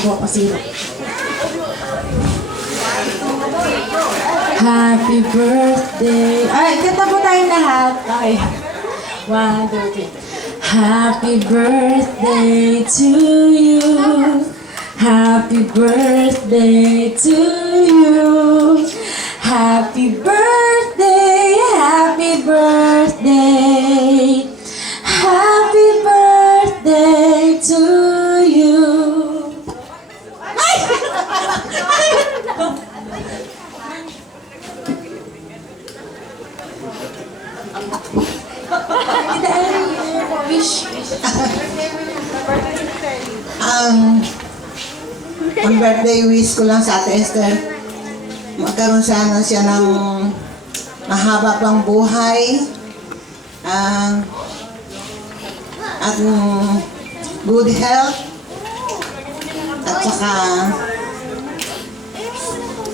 po kasi. Happy birthday. Ay, kanta po tayo lahat. Okay. 1, 2, 3. Happy birthday to you. Happy birthday to you. Happy birthday, happy birthday. Happy birthday to you. Ay! Wish. Ang birthday wish ko lang sa Ate Esther, magkaroon sana siya ng mahaba pang buhay, at good health, at saka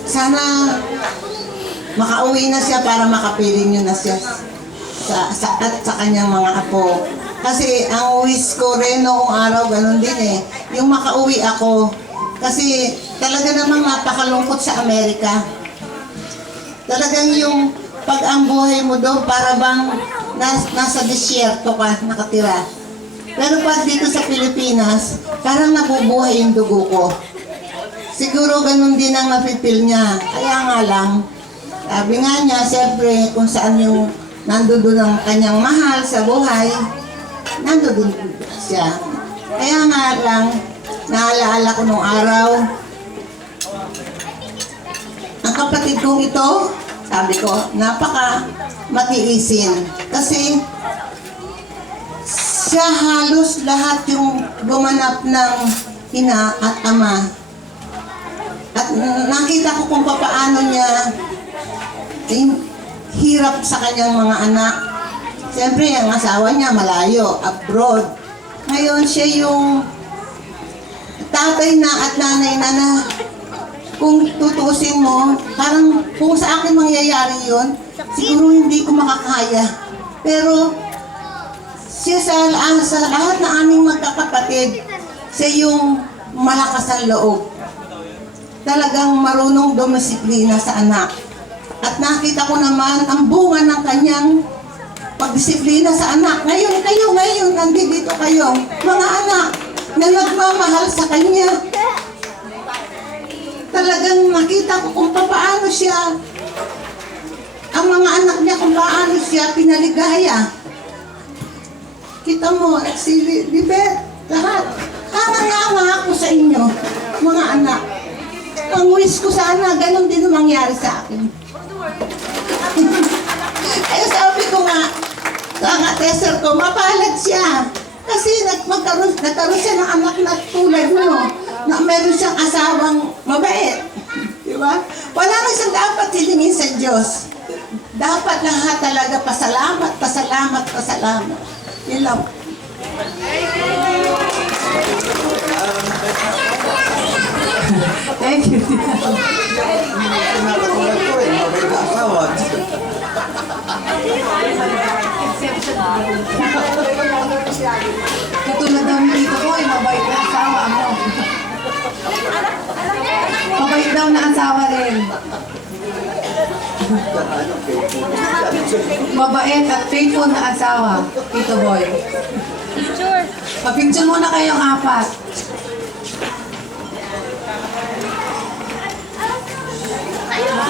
sana makauwi na siya para makapiling niyo na siya at sa kanyang mga apo. Kasi ang wish ko rin noong araw, ganun din eh. Yung makauwi ako. Kasi talaga namang napakalungkot sa Amerika. Talagang yung pag ang buhay mo doon, para bang nasa disyerto ka, nakatira. Pero pag dito sa Pilipinas, parang nabubuhay yung dugo ko. Siguro ganun din ang napipil niya. Kaya nga lang, sabi nga niya, siyempre, kung saan yung nandoon ang kanyang mahal sa buhay, nandoon siya. Kaya nga lang, naalaala ko nung araw, ang kapatid kong ito, sabi ko, napaka matiisin. Kasi siya halos lahat yung gumanap ng ina at ama. At nakita ko kung paano niya hirap sa kanyang mga anak. Siyempre, ang asawa niya malayo, abroad. Ngayon, siya yung tatay na at nanay na kung tutusin mo, parang kung sa akin mangyayari yun, siguro hindi ko makakaya. Pero, siya sa lahat ng aming magkakapatid, siya yung malakas ang loob. Talagang marunong dumisiplina sa anak. At nakita ko naman ang bunga ng kanyang pagdisiplina sa anak. Ngayon, nandito kayo, mga anak na nagmamahal sa kanya. Talagang nakita ko kung paano siya, ang mga anak niya, kung paano siya pinaligaya. Kita mo, si Libet, lahat. Tama ako sa inyo, mga anak. Ang wish ko sana, ganun din ang mangyari sa akin. Ay, sabi ko nga, sa Esther ko, mapalad siya. Kasi nagkaroon siya ng anak na tulad mo, na meron siyang asawang mabait. Di ba? Wala na siyang dapat hilingin sa Diyos. Dapat lahat talaga pasalamat, pasalamat, pasalamat. Yun lang. Thank you. Katulad ng dito ko, mabait na asawa mo. Mabait daw na asawa rin. Mabait at faithful na asawa, Tito Boy. Picture. Pa-picture muna kayong apat.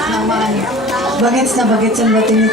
Naman. Bagets na bagets ang batin ni